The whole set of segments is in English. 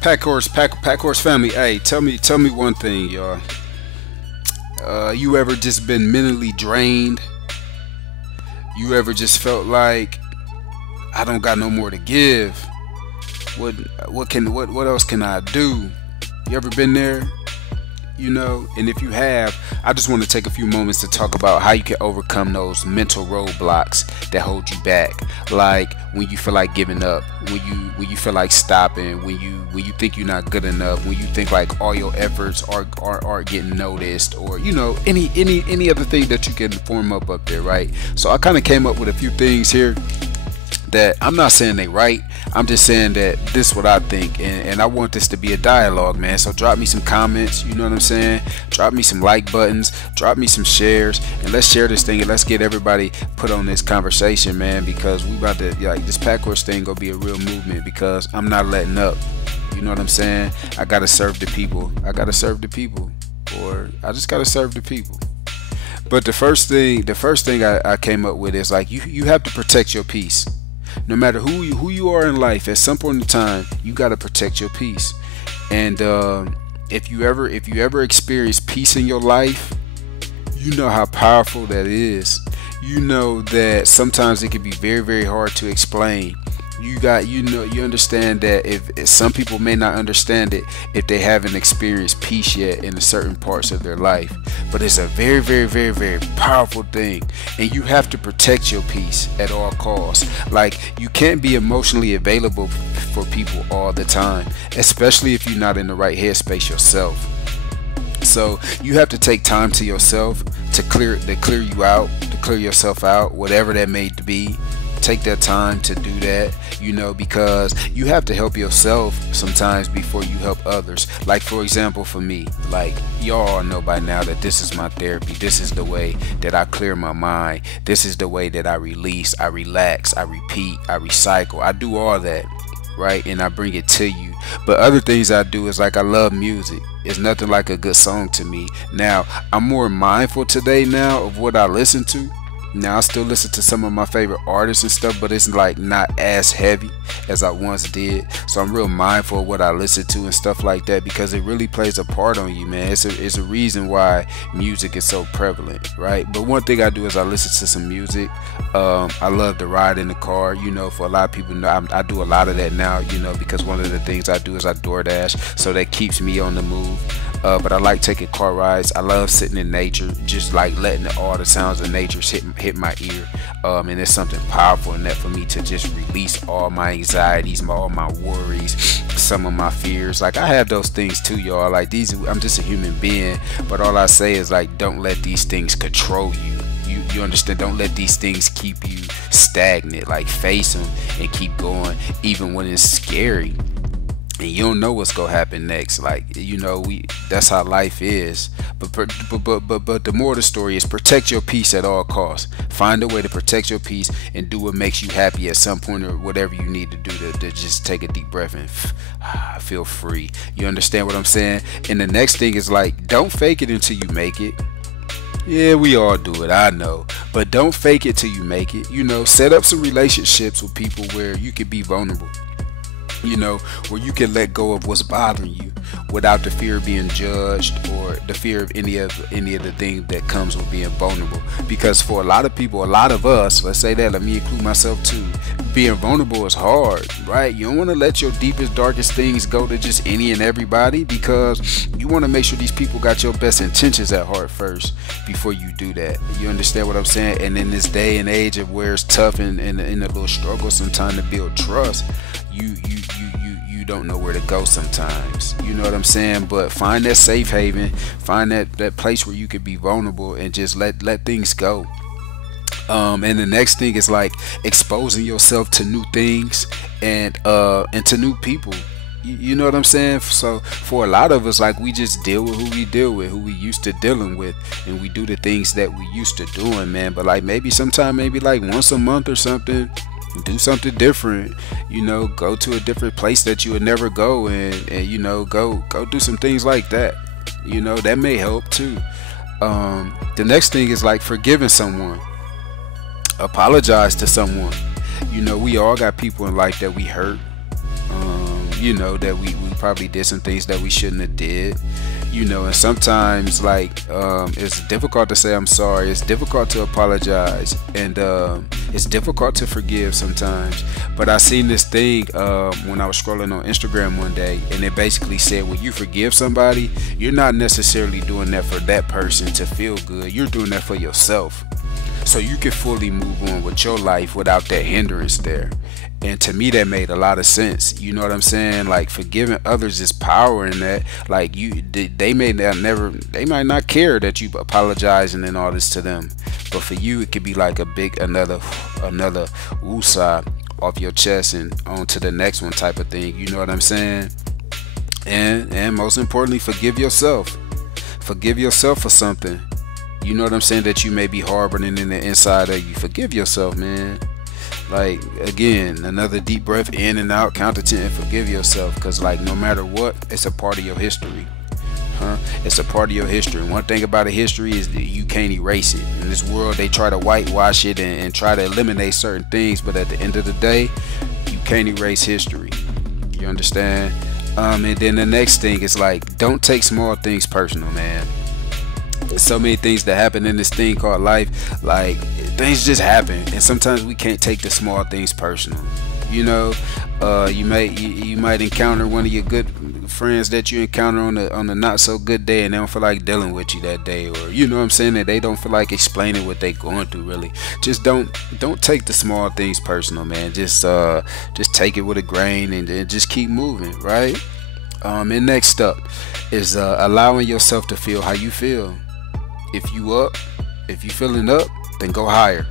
Pack Horse family. Hey, tell me one thing, y'all. You ever just been mentally drained? You ever just felt like I don't got no more to give? What what else can I do? You ever been there? And if you have, I just want to take a few moments to talk about how you can overcome those mental roadblocks that hold you back. Like when you feel like giving up, when you feel like stopping, when you think you're not good enough, when you think like all your efforts are getting noticed, or any other thing that you can form up there, right? So I kind of came up with a few things here that I'm not saying they right. I'm just saying that this is what I think, and I want this to be a dialogue, man. So drop me some comments, you know what I'm saying? Drop me some like buttons, drop me some shares, and let's share this thing and let's get everybody put on this conversation, man, because we about to, like, this pack horse thing gonna be a real movement, because I'm not letting up. You know what I'm saying? I gotta serve the people. Or I just gotta serve the people. But the first thing I came up with is like you have to protect your peace. No matter who you are in life, at some point in time, you got to protect your peace. And if you ever experience peace in your life, you know how powerful that is. You know that sometimes it can be very, very hard to explain. You understand that if some people may not understand it if they haven't experienced peace yet in certain parts of their life, but it's a very, very, very, very powerful thing, and you have to protect your peace at all costs. Like, you can't be emotionally available for people all the time, especially if you're not in the right headspace yourself. So you have to take time to yourself to clear yourself out, whatever that may be. Take that time to do that, because you have to help yourself sometimes before you help others. Like, for example, for me, like, y'all all know by now that this is my therapy. This is the way that I clear my mind. This is the way that I release, I relax, I repeat, I recycle. I do all that, right? And I bring it to you. But other things I do is, like, I love music. It's nothing like a good song to me. Now, I'm more mindful today now of what I listen to. Now, I still listen to some of my favorite artists and stuff, but it's like not as heavy as I once did. So I'm real mindful of what I listen to and stuff like that, because it really plays a part on you, man. It's a reason why music is so prevalent, right? But one thing I do is I listen to some music. I love to ride in the car. For a lot of people, I do a lot of that now, because one of the things I do is I DoorDash, so that keeps me on the move. But I like taking car rides. I love sitting in nature, just like letting all the sounds of nature hit my ear. And there's something powerful in that for me to just release all my anxieties, all my worries, some of my fears. Like, I have those things too, y'all. Like, I'm just a human being, but all I say is, like, don't let these things control you. You understand? Don't let these things keep you stagnant. Like, face them and keep going, even when it's scary and you don't know what's gonna happen next. Like, that's how life is. But the moral of the story is, protect your peace at all costs. Find a way to protect your peace and do what makes you happy at some point, or whatever you need to do to just take a deep breath and feel free. You understand what I'm saying? And the next thing is, like, don't fake it until you make it. Yeah, we all do it, I know. But don't fake it till you make it. Set up some relationships with people where you can be vulnerable. Where you can let go of what's bothering you without the fear of being judged, or the fear of any of the things that comes with being vulnerable. Because for a lot of people, a lot of us, let's say that, let me include myself too, being vulnerable is hard, right? You don't want to let your deepest, darkest things go to just any and everybody, because you want to make sure these people got your best intentions at heart first before you do that. You understand what I'm saying? And in this day and age of where it's tough and in a little struggle sometimes to build trust, you don't know where to go sometimes. You know what I'm saying? But find that safe haven, find that place where you can be vulnerable and just let things go. And the next thing is, like, exposing yourself to new things and to new people. You know what I'm saying? So for a lot of us, like, we just deal with who we deal with, who we used to dealing with, and we do the things that we used to doing, man. But like, maybe like once a month or something, do something different. Go to a different place that you would never go, and go do some things like that. That may help too. The next thing is, like, forgiving someone. Apologize to someone. We all got people in life that we hurt. you know, that we probably did some things that we shouldn't have did, you know. And sometimes, like, it's difficult to say I'm sorry, it's difficult to apologize, and it's difficult to forgive sometimes. But I seen this thing when I was scrolling on Instagram one day, and it basically said when you forgive somebody, you're not necessarily doing that for that person to feel good, you're doing that for yourself, so you can fully move on with your life without that hindrance there. And to me, that made a lot of sense. You know what I'm saying? Like, forgiving others is power in that. Like, they may they might not care that you apologizing and all this to them, but for you, it could be like a big another woosah off your chest and on to the next one type of thing. You know what I'm saying? And most importantly, forgive yourself. Forgive yourself for something, you know what I'm saying, that you may be harboring in the inside of you. Forgive yourself, man. Like, again, another deep breath in and out, count to 10 and forgive yourself, because, like, no matter what, it's a part of your history. It's a part of your history. One thing about a history is that you can't erase it. In this world, they try to whitewash it and try to eliminate certain things, but at the end of the day, you can't erase history. You understand? And then the next thing is, like, don't take small things personal, man. There's so many things that happen in this thing called life. Like, things just happen, and sometimes we can't take the small things personal. You know, you might encounter one of your good friends that you encounter on a not so good day, and they don't feel like dealing with you that day, or, you know what I'm saying, that they don't feel like explaining what they going through. Really, just don't take the small things personal, man. Just take it with a grain and just keep moving, right? And next up is allowing yourself to feel how you feel. If you feeling up, then go higher.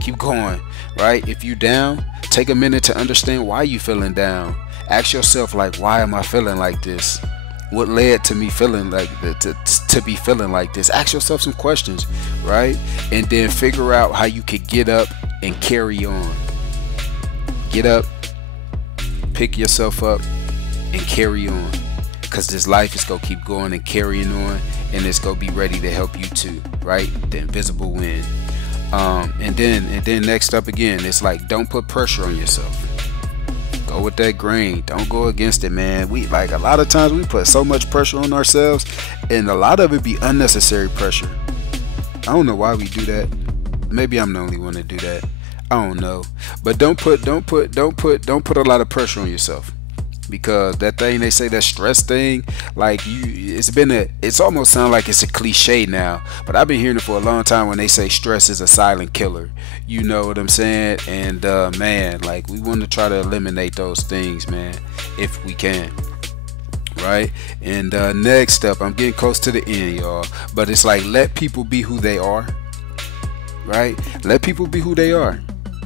Keep going, right? If you down, take a minute to understand why you feeling down. Ask yourself, like, why am I feeling like this? What led to me feeling like to be feeling like this? Ask yourself some questions, right? And then figure out how you could get up and carry on. Get up, pick yourself up, and carry on. Because this life is going to keep going and carrying on, and it's going to be ready to help you too, right? The invisible wind. And then next up again, it's like, don't put pressure on yourself. Go with that grain. Don't go against it, man. We, like, a lot of times we put so much pressure on ourselves, and a lot of it be unnecessary pressure. I don't know why we do that. Maybe I'm the only one to do that. I don't know. But don't put a lot of pressure on yourself. Because that thing they say, that stress thing, like, it's almost sound like it's a cliche now, but I've been hearing it for a long time when they say stress is a silent killer. You know what I'm saying? And man, like, we want to try to eliminate those things, man, if we can, right? And next up, I'm getting close to the end, y'all, but it's like, let people be who they are, right? Let people be who they are.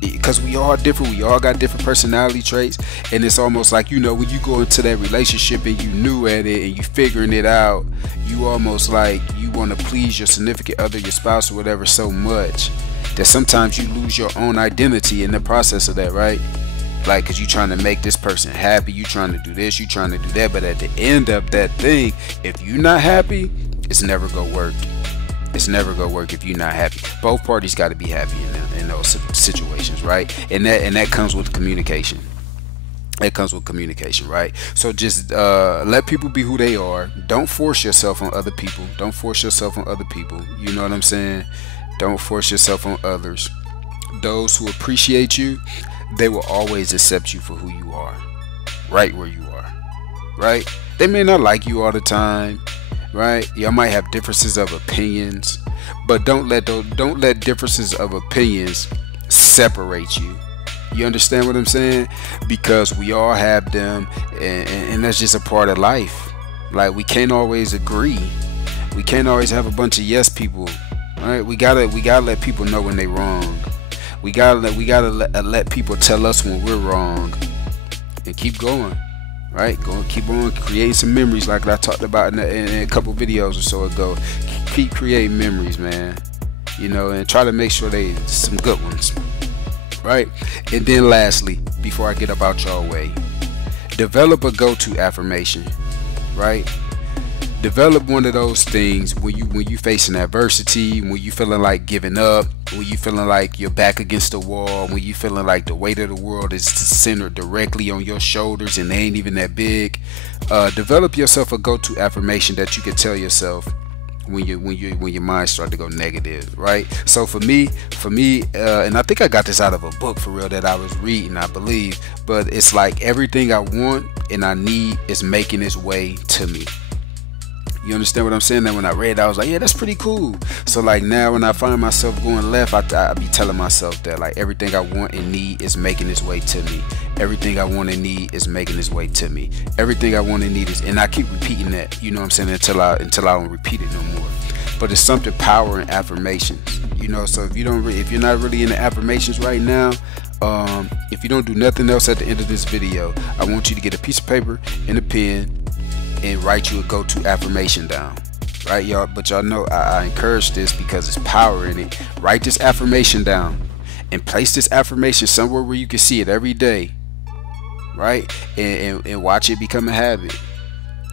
Because we all different, we all got different personality traits, and it's almost like, you know, when you go into that relationship and you new at it and you figuring it out, you almost like you want to please your significant other, your spouse or whatever, so much that sometimes you lose your own identity in the process of that, right? Like, because you're trying to make this person happy, you trying to do this, you trying to do that, but at the end of that thing, if you're not happy, it's never gonna work. It's never gonna work if you're not happy. Both parties got to be happy in those situations, right? And that comes with communication. It comes with communication, right? So just let people be who they are. Don't force yourself on other people. Don't force yourself on other people. You know what I'm saying? Don't force yourself on others. Those who appreciate you, they will always accept you for who you are, right where you are, right? They may not like you all the time, right? Y'all might have differences of opinions, but don't let differences of opinions separate you. You understand what I'm saying? Because we all have them, and that's just a part of life. Like, we can't always agree. We can't always have a bunch of yes people, right? We gotta let people know when they wrong. We gotta let people tell us when we're wrong, and keep going. Right, keep on creating some memories, like I talked about in a couple videos or so ago. Keep creating memories, man. You know, and try to make sure they some good ones, right? And then lastly, before I get up out y'all way, develop a go-to affirmation, right? Develop one of those things when you facing adversity, when you feeling like giving up, when you feeling like you're back against the wall, when you feeling like the weight of the world is centered directly on your shoulders and they ain't even that big. Develop yourself a go-to affirmation that you can tell yourself when your mind start to go negative, right? So for me, and I think I got this out of a book for real that I was reading, I believe, but it's like everything I want and I need is making its way to me. You understand what I'm saying? That when I read, I was like, yeah, that's pretty cool. So like now when I find myself going left, I be telling myself that like everything I want and need is making its way to me. Everything I want and need is making its way to me. Everything I want and need is, and I keep repeating that, you know what I'm saying, until I don't repeat it no more. But it's something power in affirmations, you know. So if you're not really into affirmations right now, if you don't do nothing else at the end of this video, I want you to get a piece of paper and a pen and write you a go-to affirmation down, right, y'all? But y'all know I encourage this because it's power in it. Write this affirmation down and place this affirmation somewhere where you can see it every day, right? And watch it become a habit.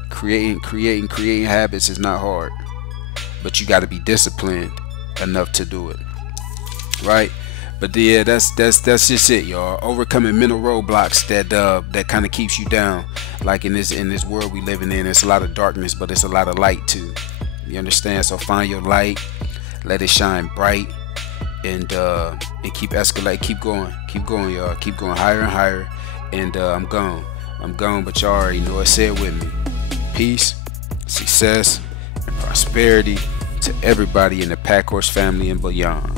Creating habits is not hard, but you got to be disciplined enough to do it, right? But yeah, that's just it, y'all. Overcoming mental roadblocks that kind of keeps you down. Like in this world we living in, it's a lot of darkness, but it's a lot of light too. You understand? So find your light, let it shine bright, and keep escalating, keep going, y'all. Keep going higher and higher. And I'm gone, but y'all already know it. Say it with me. Peace, success, and prosperity to everybody in the Pack Horse family and beyond.